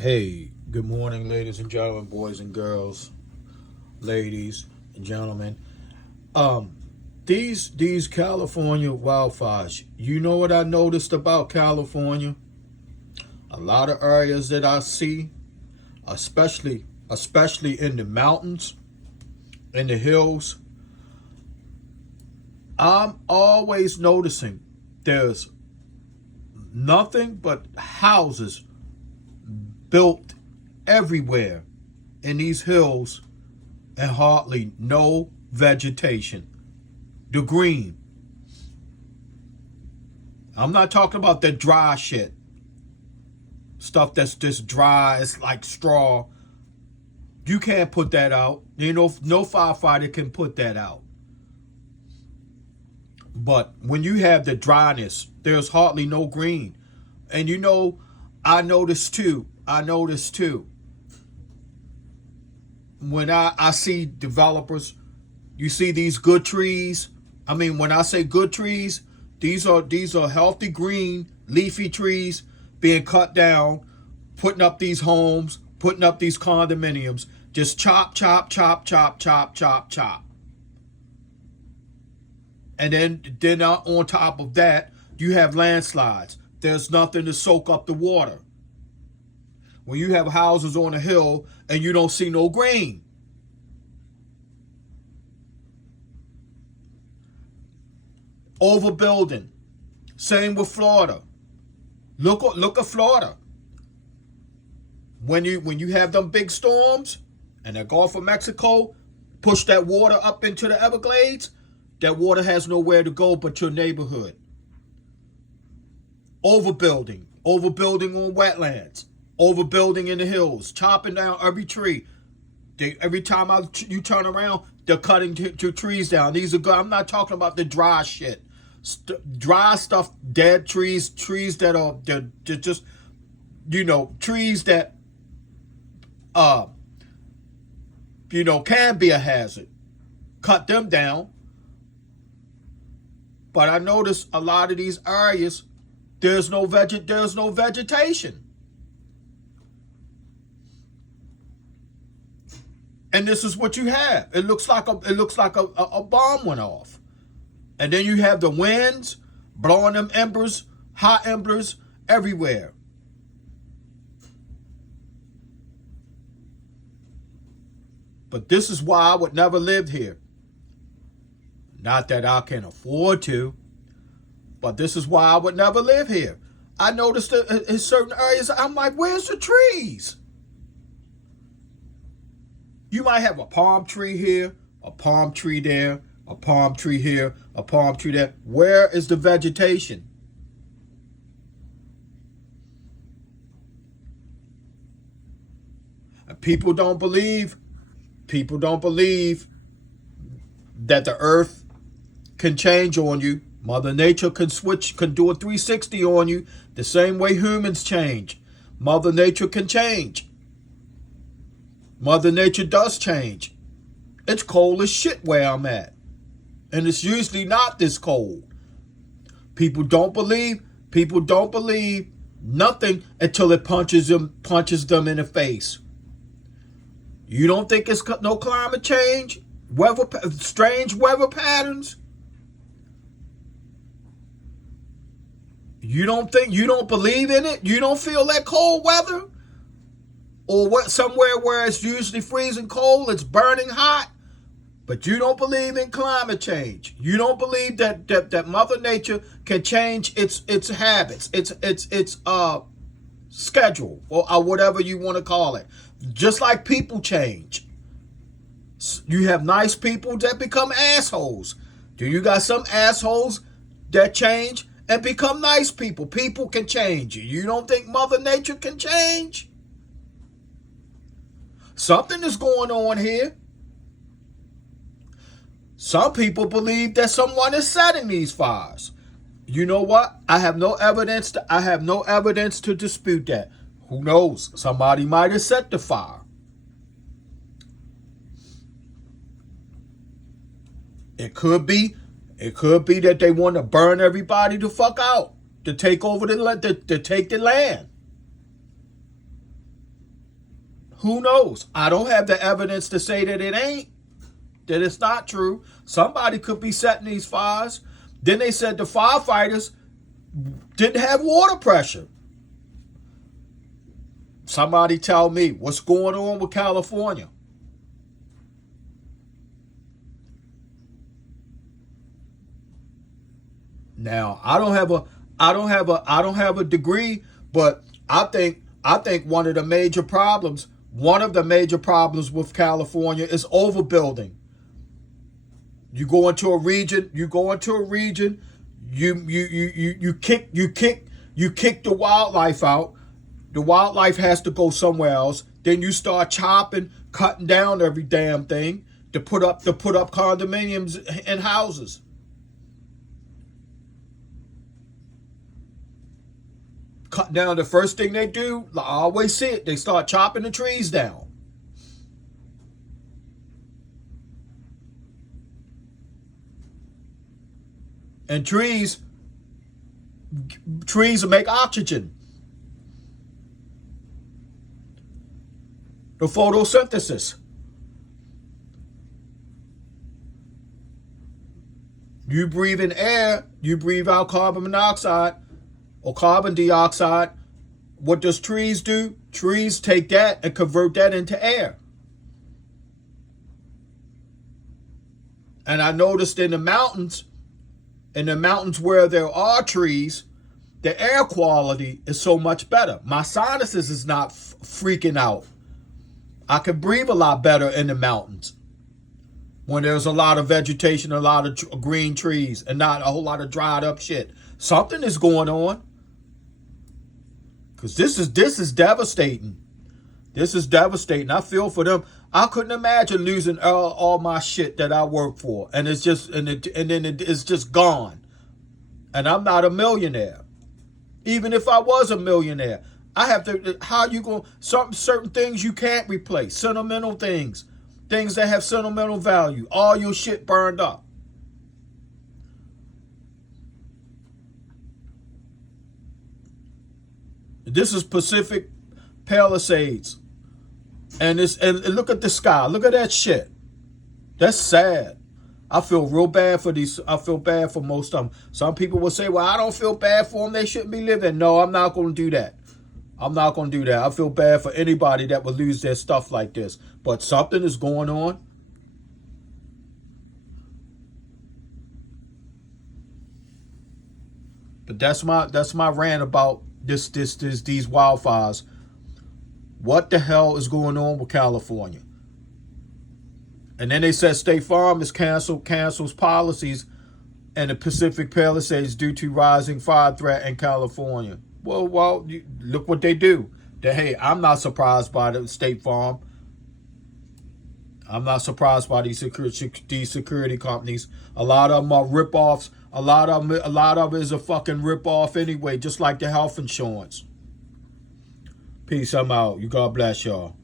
Hey, good morning, ladies and gentlemen, boys and girls, ladies and gentlemen. Um, these California wildfires. You know what I noticed about California? A lot of areas that I see, especially in the mountains, in the hills. I'm always noticing there's nothing but houses built everywhere in these hills and hardly no vegetation. The green. I'm not talking about the dry shit. Stuff that's just dry, it's like straw. You can't put that out. You know, no firefighter can put that out. But when you have the dryness, there's hardly no green. And you know, I noticed too, when I see developers, you see these good trees. I mean, when I say good trees, these are healthy green leafy trees being cut down, putting up these homes, putting up these condominiums, just chop, chop, chop, chop, chop, chop, chop. And then on top of that, you have landslides. There's nothing to soak up the water. When you have houses on a hill and you don't see no green. Overbuilding. Same with Florida. Look at Florida. When you have them big storms and the Gulf of Mexico push that water up into the Everglades, that water has nowhere to go but your neighborhood. Overbuilding on wetlands, overbuilding in the hills, chopping down every tree. Every time you turn around, they're cutting trees down. I'm not talking about the dry shit. Dry stuff, dead trees that are they're just, trees that can be a hazard. Cut them down. But I notice a lot of these areas, there's no vegetation. And this is what you have. It looks like a bomb went off. And then you have the winds blowing them embers, hot embers everywhere. But this is why I would never live here. Not that I can afford to, but this is why I would never live here. I noticed that in certain areas, I'm like, where's the trees? You might have a palm tree here, a palm tree there, a palm tree here, a palm tree there. Where is the vegetation? And people don't believe that the earth can change on you. Mother Nature can do a 360 on you the same way humans change. Mother Nature can change. Mother Nature does change. It's cold as shit where I'm at. And it's usually not this cold. People don't believe nothing until it punches them in the face. You don't think it's no climate change? Strange weather patterns? You don't believe in it? You don't feel that cold weather? Or somewhere where it's usually freezing cold, it's burning hot? But you don't believe in climate change. You don't believe that Mother Nature can change its habits, its schedule, or whatever you want to call it. Just like people change. You have nice people that become assholes. Do you got some assholes that change and become nice people? People can change. You don't think Mother Nature can change? Something is going on here. Some people believe that someone is setting these fires. You know what? I have no evidence to dispute that. Who knows? Somebody might have set the fire. It could be that they want to burn everybody the fuck out, to take over to take the land. Who knows? I don't have the evidence to say that it ain't, that it's not true. Somebody could be setting these fires. Then they said the firefighters didn't have water pressure. Somebody tell me what's going on with California. Now, I don't have a degree, but I think one of the major problems with California is overbuilding. You go into a region, you kick the wildlife out. The wildlife has to go somewhere else. Then you start chopping, cutting down every damn thing to put up condominiums and houses. Cut down, the first thing they do, I always see it, they start chopping the trees down. And trees make oxygen. The photosynthesis. You breathe in air, you breathe out carbon monoxide or carbon dioxide. What does trees do? Trees take that and convert that into air. And I noticed in the mountains where there are trees, the air quality is so much better. My sinuses is not freaking out. I can breathe a lot better in the mountains when there's a lot of vegetation, a lot of green trees, and not a whole lot of dried up shit. Something is going on. Because this is devastating. This is devastating. I feel for them. I couldn't imagine losing all my shit that I work for, and it's just then it's just gone. And I'm not a millionaire. Even if I was a millionaire, I have to. How you going? Certain things you can't replace. Sentimental things that have sentimental value. All your shit burned up. This is Pacific Palisades. And look at the sky. Look at that shit. That's sad. I feel real bad for these. I feel bad for most of them. Some people will say, well, I don't feel bad for them. They shouldn't be living. No, I'm not going to do that. I'm not going to do that. I feel bad for anybody that would lose their stuff like this. But something is going on. But that's my rant about these wildfires. What the hell is going on with California? And then they said State Farm is cancels policies in the Pacific Palisades due to rising fire threat in California. Well, look what they do. Hey, I'm not surprised by the State Farm. I'm not surprised by these security companies. A lot of them are rip-offs. A lot of it is a fucking rip-off anyway, just like the health insurance. Peace, I'm out. You God bless y'all.